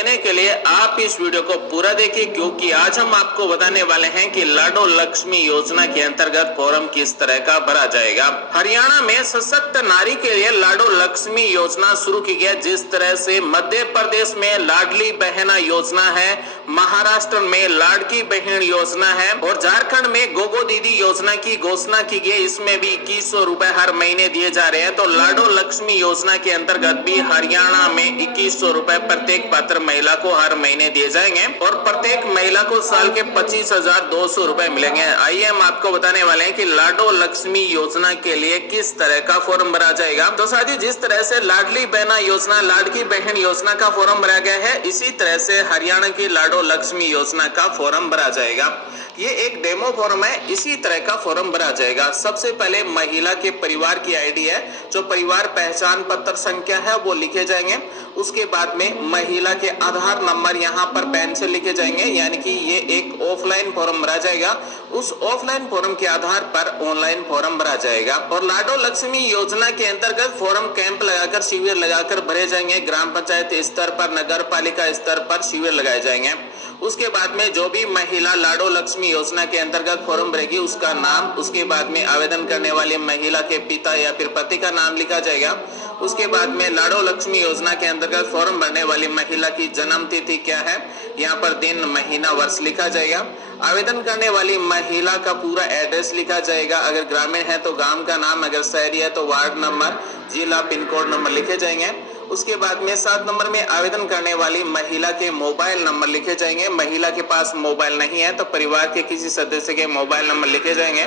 लेने के लिए आप इस वीडियो को पूरा देखिए, क्योंकि आज हम आपको बताने वाले हैं कि लाडो लक्ष्मी योजना के अंतर्गत फॉर्म किस तरह का भरा जाएगा। हरियाणा में सशक्त नारी के लिए लाडो लक्ष्मी योजना शुरू की गई। जिस तरह से मध्य प्रदेश में लाडली बहना योजना है, महाराष्ट्र में लाड़की बहन योजना है और झारखंड में गोगो दीदी योजना की घोषणा की गई। इसमें भी 2100 रुपए हर महीने दिए जा रहे हैं। तो लाडो लक्ष्मी योजना के अंतर्गत भी हरियाणा में 2100 रुपए प्रत्येक पात्र महिला को हर महीने दिए जाएंगे और प्रत्येक महिला को साल के 25,200 रुपए मिलेंगे। आइए हम आपको बताने वाले हैं कि लाडो लक्ष्मी योजना के लिए किस तरह का फॉर्म भरा जाएगा। तो साथियों, जिस तरह से लाडली बहना योजना, लाड़की बहन योजना का फॉर्म भरा गया है, इसी तरह से हरियाणा की लाडो लक्ष्मी योजना का फॉर्म भरा जाएगा। ये एक डेमो फॉर्म है, इसी तरह का फॉर्म भरा जाएगा। सबसे पहले महिला के परिवार की आईडी है, जो परिवार पहचान पत्र संख्या है, वो लिखे जाएंगे। उसके बाद में महिला के आधार नंबर यहाँ पर पेन से लिखे जाएंगे, यानी कि ये एक ऑफलाइन फॉर्म भरा जाएगा। उस ऑफलाइन फॉर्म के आधार पर ऑनलाइन फॉर्म भरा जाएगा। और लाडो लक्ष्मी योजना के अंतर्गत फॉर्म कैंप लगाकर, शिविर लगाकर भरे जाएंगे। ग्राम पंचायत स्तर पर, नगर पालिका स्तर पर शिविर लगाए जाएंगे। उसके बाद में जो भी महिला लाडो लक्ष्मी योजना के अंतर्गत फॉर्म भरेगी, उसका नाम, उसके बाद में आवेदन करने वाली महिला के पिता या फिर पति का नाम लिखा जाएगा। उसके बाद में लाडो लक्ष्मी योजना के अंतर्गत फॉर्म भरने वाली महिला की जन्म तिथि क्या है, यहाँ पर दिन, महीना, वर्ष लिखा जाएगा। आवेदन करने वाली महिला का पूरा एड्रेस लिखा जाएगा। अगर ग्रामीण है तो गांव का नाम, अगर शहरी है तो वार्ड नंबर, जिला, पिन कोड नंबर लिखे जाएंगे। उसके बाद में 7 नंबर में आवेदन करने वाली महिला के मोबाइल नंबर लिखे जाएंगे। महिला के पास मोबाइल नहीं है तो परिवार के किसी सदस्य के मोबाइल नंबर लिखे जाएंगे।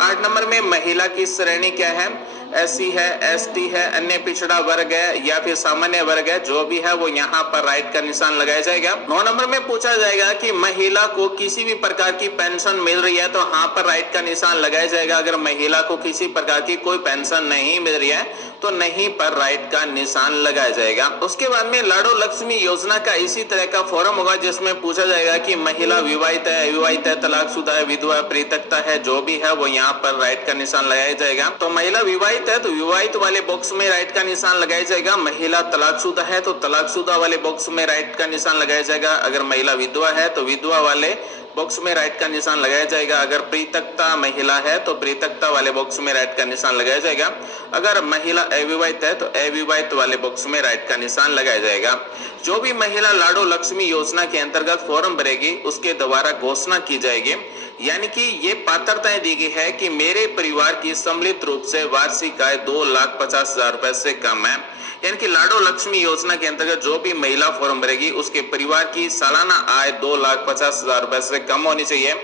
8 नंबर में महिला की श्रेणी क्या है, एससी है, एसटी है, अन्य पिछड़ा वर्ग है या फिर सामान्य वर्ग है, जो भी है वो यहाँ पर राइट का निशान लगाया जाएगा। 9 नंबर में पूछा जाएगा कि महिला को किसी भी प्रकार की पेंशन मिल रही है, तो यहाँ पर राइट का निशान लगाया जाएगा। अगर महिला को किसी प्रकार की कोई पेंशन नहीं मिल रही है तो नहीं पर राइट का निशान लगाया जाएगा। उसके बाद में लाडो लक्ष्मी योजना का इसी तरह का फॉर्म होगा, जिसमें पूछा जाएगा कि महिला विवाहित है, अविवाहित है, तलाकशुदा है, विधवा, परित्यक्ता है, जो भी है वो यहाँ पर राइट का निशान लगाया जाएगा। तो महिला विवाहित है तो विवाहित वाले बॉक्स में राइट का निशान लगाया जाएगा। महिला तलाकशुदा है तो तलाकशुदा वाले बॉक्स में राइट का निशान लगाया जाएगा। अगर महिला विधवा है तो विधवा वाले बॉक्स में राइट का निशान लगाया जाएगा। अगर परित्यक्ता महिला है तो परित्यक्ता वाले बॉक्स में राइट का निशान लगाया जाएगा। अगर महिला अविवाहित है तो अविवाहित वाले बॉक्स में राइट का निशान लगाया जाएगा। जो भी महिला लाडो लक्ष्मी योजना के अंतर्गत फॉर्म भरेगी, उसके द्वारा घोषणा की जाएगी, यानी कि ये पात्रताएं दी गई है कि मेरे परिवार की सम्मिलित रूप से वार्षिक आय 2,50,000 रुपए से कम है। यानी कि लाडो लक्ष्मी योजना के अंतर्गत जो भी महिला फॉर्म भरेगी, उसके परिवार की सालाना आय 2,50,000 रुपए से कम होनी चाहिए।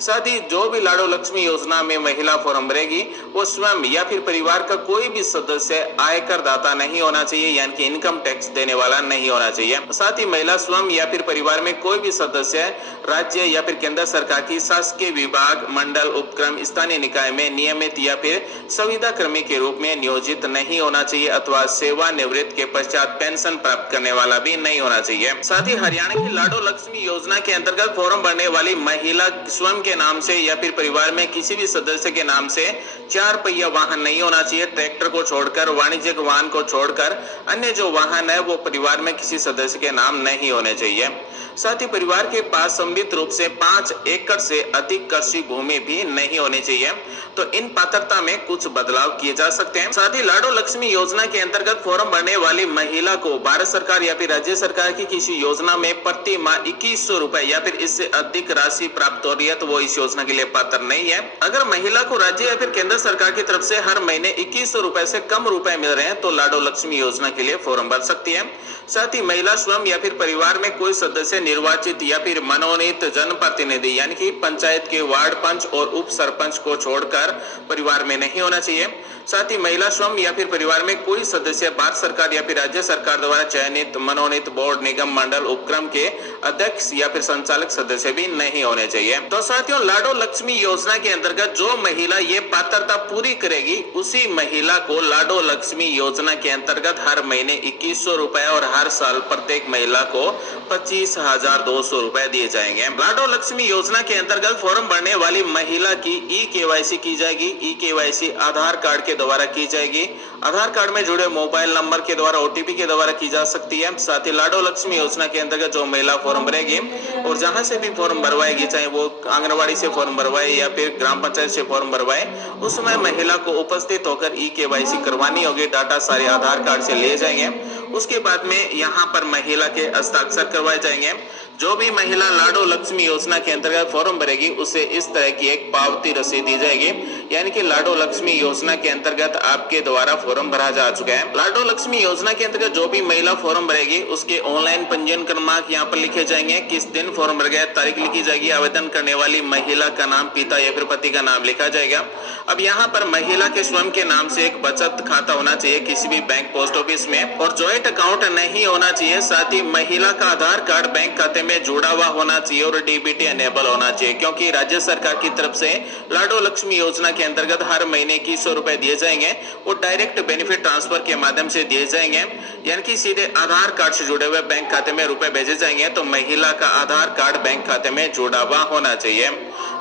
साथ ही जो भी लाडो लक्ष्मी योजना में महिला फॉर्म भरेगी, वो स्वयं या फिर परिवार का कोई भी सदस्य आयकर दाता नहीं होना चाहिए, यानी कि इनकम टैक्स देने वाला नहीं होना चाहिए। साथ ही महिला स्वयं या फिर परिवार में कोई भी सदस्य राज्य या फिर केंद्र सरकार की शासकीय विभाग, मंडल, उपक्रम, स्थानीय निकाय में नियमित या फिर संविदा कर्मी के रूप में नियोजित नहीं होना चाहिए अथवा सेवानिवृत्ति के पश्चात पेंशन प्राप्त करने वाला भी नहीं होना चाहिए। साथ ही हरियाणा की लाडो लक्ष्मी योजना के अंतर्गत फॉर्म भरने वाली महिला स्वयं के नाम से या फिर परिवार में किसी भी सदस्य के नाम से 4 पहिया वाहन नहीं होना चाहिए। ट्रैक्टर को छोड़कर, वाणिज्यिक वाहन को छोड़कर अन्य जो वाहन है वो परिवार में किसी सदस्य के नाम नहीं होने चाहिए। साथ ही परिवार के पास सम्मिलित रूप से 5 एकड़ से अधिक कृषि भूमि भी नहीं होनी चाहिए। तो इन पात्रता में कुछ बदलाव किए जा सकते हैं। साथ ही लाडो लक्ष्मी योजना के अंतर्गत फॉर्म भरने वाली महिला को भारत सरकार या फिर राज्य सरकार की किसी योजना में प्रति माह 2100 रुपए या फिर इससे अधिक राशि प्राप्त हो रही है तो वो इस योजना के लिए पात्र नहीं है। अगर महिला को राज्य या फिर केंद्र सरकार की तरफ से हर महीने 2100 रुपए से कम रुपए मिल रहे हैं तो लाडो लक्ष्मी योजना के लिए फॉर्म भर सकती है। साथ ही महिला स्वयं या फिर परिवार में कोई सदस्य निर्वाचित या फिर मनोनीत जनप्रतिनिधि, यानी कि पंचायत के वार्ड पंच और उप सरपंच को छोड़कर परिवार में नहीं होना चाहिए। साथ ही महिला स्वयं या फिर परिवार में कोई सदस्य भारत सरकार या फिर राज्य सरकार द्वारा चयनित, मनोनीत बोर्ड, निगम, मंडल, उपक्रम के अध्यक्ष या फिर संचालक सदस्य भी नहीं होने चाहिए। तो साथियों, लाडो लक्ष्मी योजना के अंतर्गत जो महिला ये पात्रता पूरी करेगी, उसी महिला को लाडो लक्ष्मी योजना के अंतर्गत हर महीने 2100 रुपए और हर साल प्रत्येक महिला को 25,200 रुपए दिए जाएंगे। लाडो लक्ष्मी योजना के अंतर्गत फॉर्म भरने वाली महिला की ई-केवाईसी की जाएगी। ई-केवाईसी आधार कार्ड के द्वारा की जाएगी। आधार कार्ड में जुड़े मोबाइल नंबर के द्वारा ओटीपी के द्वारा की जा सकती है। साथ ही लाडो लक्ष्मी योजना के अंतर्गत जो महिला फॉर्म भरेगी और जहां से भी फॉर्म भरवाएगी, चाहे वो आंगनबाड़ी से फॉर्म भरवाए या फिर ग्राम पंचायत से फॉर्म भरवाए, उस समय महिला को उपस्थित होकर ई-केवाईसी करवानी होगी। डाटा सारे आधार कार्ड से लिए जाएंगे। उसके बाद में यहाँ पर महिला के हस्ताक्षर करवाए जाएंगे। जो भी महिला लाडो लक्ष्मी योजना के अंतर्गत फॉर्म भरेगी उसे इस तरह की एक पावती रसीद दी जाएगी, यानी कि लाडो लक्ष्मी योजना के अंतर्गत आपके द्वारा फॉर्म भरा जा चुका है। लाडो लक्ष्मी योजना के अंतर्गत जो भी महिला फॉर्म भरेगी उसके ऑनलाइन पंजीयन क्रमांक यहाँ पर लिखे जाएंगे, किस दिन फॉर्म भर गया, तारीख लिखी जाएगी, आवेदन करने वाली महिला का नाम, पिता या फिर पति का नाम लिखा जाएगा। अब यहाँ पर महिला के स्वयं के नाम से एक बचत खाता होना चाहिए किसी भी बैंक, पोस्ट ऑफिस में, और ज्वाइंट अकाउंट नहीं होना चाहिए। साथ ही महिला का आधार कार्ड बैंक खाते में जुड़ा हुआ होना चाहिए और डीबीटी एनेबल होना चाहिए, क्योंकि राज्य सरकार की तरफ से लाडो लक्ष्मी योजना के अंतर्गत हर महीने की 100 रुपए दिए जाएंगे और डायरेक्ट बेनिफिट ट्रांसफर के माध्यम से दिए जाएंगे, यानी कि सीधे आधार कार्ड से जुड़े हुए बैंक खाते में रुपए भेजे जाएंगे। तो महिला का आधार कार्ड बैंक खाते में जुड़ा हुआ होना चाहिए।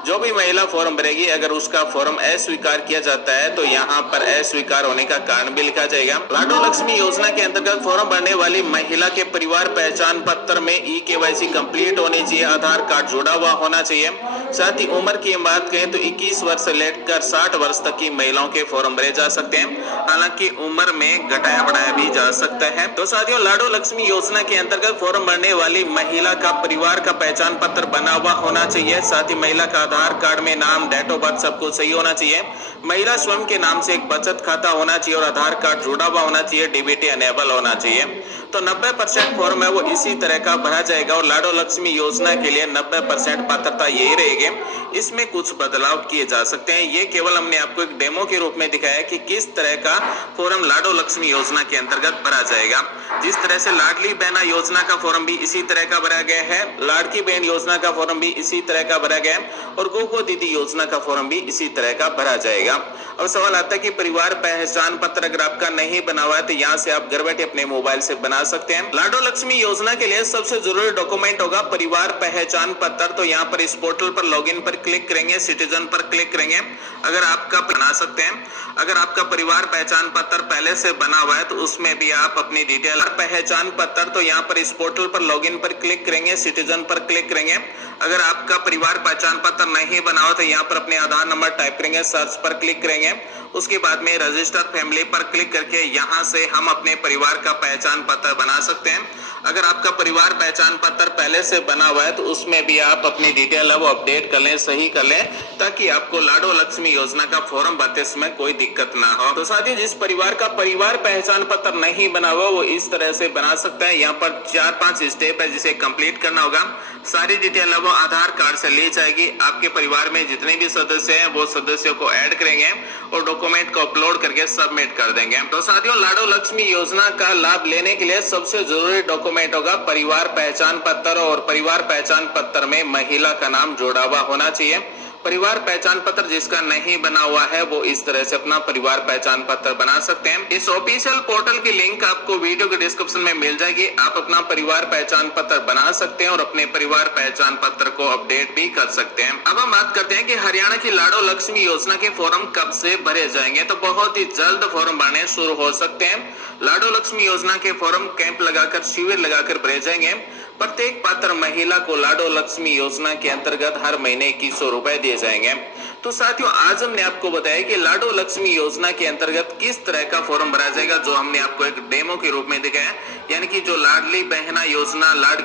जो भी महिला फॉर्म भरेगी, अगर उसका फॉर्म अस्वीकार किया जाता है तो यहाँ पर अस्वीकार होने का कारण भी लिखा जाएगा। लाडो लक्ष्मी योजना के अंतर्गत फॉर्म भरने वाली महिला के परिवार पहचान पत्र में ई-केवाईसी कंप्लीट होनी चाहिए, आधार कार्ड जुड़ा हुआ होना चाहिए। साथ ही उम्र की बात करें तो 21 वर्ष से लेकर 60 वर्ष तक की महिलाओं के फॉर्म भरे जा सकते हैं, हालांकि उम्र में घटाया बढ़ाया भी जा सकता है। तो साथियों, लाडो लक्ष्मी योजना के अंतर्गत फॉर्म भरने वाली महिला का परिवार का पहचान पत्र बना हुआ होना चाहिए। साथ ही महिला का आधार कार्ड में नाम, डेट ऑफ बर्थ सब कुछ सही होना चाहिए। महिला स्वयं के नाम से एक बचत खाता होना चाहिए और आधार कार्ड जुड़ा हुआ होना चाहिए, डीबीटी एनेबल होना चाहिए। तो 90% फॉर्म है वो इसी तरह का भरा जाएगा और लाडो लक्ष्मी योजना के लिए 90% पात्रता यही रहेगी। इसमें कुछ बदलाव किए जा सकते हैं। ये केवल हमने आपको एक डेमो के रूप में दिखाया कि किस तरह का फॉर्म लाडो लक्ष्मी योजना के अंतर्गत भरा जाएगा। जिस तरह से लाडली बहना योजना का फॉर्म भी इसी तरह का भरा गया है, लाड़की बहन योजना का फॉर्म भी इसी तरह का भरा गया है और गोगो दीदी योजना का फॉर्म भी इसी तरह का भरा जाएगा। अब सवाल आता है कि परिवार पहचान पत्र अगर आपका नहीं बना हुआ है तो यहाँ से आप घर बैठे अपने मोबाइल से बना सकते हैं। लाडो लक्ष्मी योजना के लिए सबसे जरूरी डॉक्यूमेंट होगा परिवार पहचान पत्र। तो यहाँ पर इस पोर्टल पर लॉगिन पर क्लिक करेंगे, सिटीजन पर क्लिक करेंगे। अगर आपका बना सकते हैं, अगर आपका परिवार पहचान पत्र पहले से बना हुआ है तो उसमें भी आप अपनी डिटेल पहचान पत्र। तो यहाँ पर इस पोर्टल पर लॉगिन पर क्लिक करेंगे, सिटीजन पर क्लिक करेंगे। अगर आपका परिवार पहचान पत्र नहीं बना हुआ तो यहाँ पर अपने आधार नंबर टाइप करेंगे, सर्च पर क्लिक करेंगे। उसके बाद में रजिस्टर फैमिली पर क्लिक करके यहाँ से हम अपने परिवार का पहचान पत्र बना सकते हैं। अगर आपका परिवार पहचान पत्र पहले से बना हुआ है तो उसमें भी आप अपनी डिटेल है वो अपडेट कर लें, सही कर लें, ताकि आपको लाडो लक्ष्मी योजना का फॉर्म भरते समय कोई दिक्कत ना हो। तो साथियों, जिस परिवार का परिवार पहचान पत्र नहीं बना हुआ वो इस तरह से बना सकता है। यहाँ पर 4-5 स्टेप है जिसे कंप्लीट करना होगा। सारी डिटेल है वो आधार कार्ड से ली जाएगी। आपके परिवार में जितने भी सदस्य हैं वो सदस्यों को ऐड करेंगे और डॉक्यूमेंट को अपलोड करके सबमिट कर देंगे। तो साथियों, लाडो लक्ष्मी योजना का लाभ लेने के लिए सबसे जरूरी डॉक्यूमेंट होगा परिवार पहचान पत्र और परिवार पहचान पत्र में महिला का नाम जोड़ा हुआ होना चाहिए। परिवार पहचान पत्र जिसका नहीं बना हुआ है वो इस तरह से अपना परिवार पहचान पत्र बना सकते हैं। इस ऑफिशियल पोर्टल की लिंक आपको वीडियो के डिस्क्रिप्शन में मिल जाएगी। आप अपना परिवार पहचान पत्र बना सकते हैं और अपने परिवार पहचान पत्र को अपडेट भी कर सकते हैं। अब हम बात करते हैं कि हरियाणा की लाडो लक्ष्मी योजना के फॉर्म कब से भरे जाएंगे। तो बहुत ही जल्द फॉर्म भरने शुरू हो सकते हैं। लाडो लक्ष्मी योजना के फॉर्म कैंप लगाकर, शिविर लगाकर भरे जाएंगे। प्रत्येक पात्र महिला को लाडो लक्ष्मी योजना के अंतर्गत हर महीने 2100 रुपए दिए जाएंगे। तो साथियों, आज हमने आपको बताया कि लाडो लक्ष्मी योजना के अंतर्गत किस तरह का फॉर्म भरा जाएगा, जो हमने आपको एक डेमो के रूप में दिखाया, यानी कि जो लाडली बहना योजना, लाड़की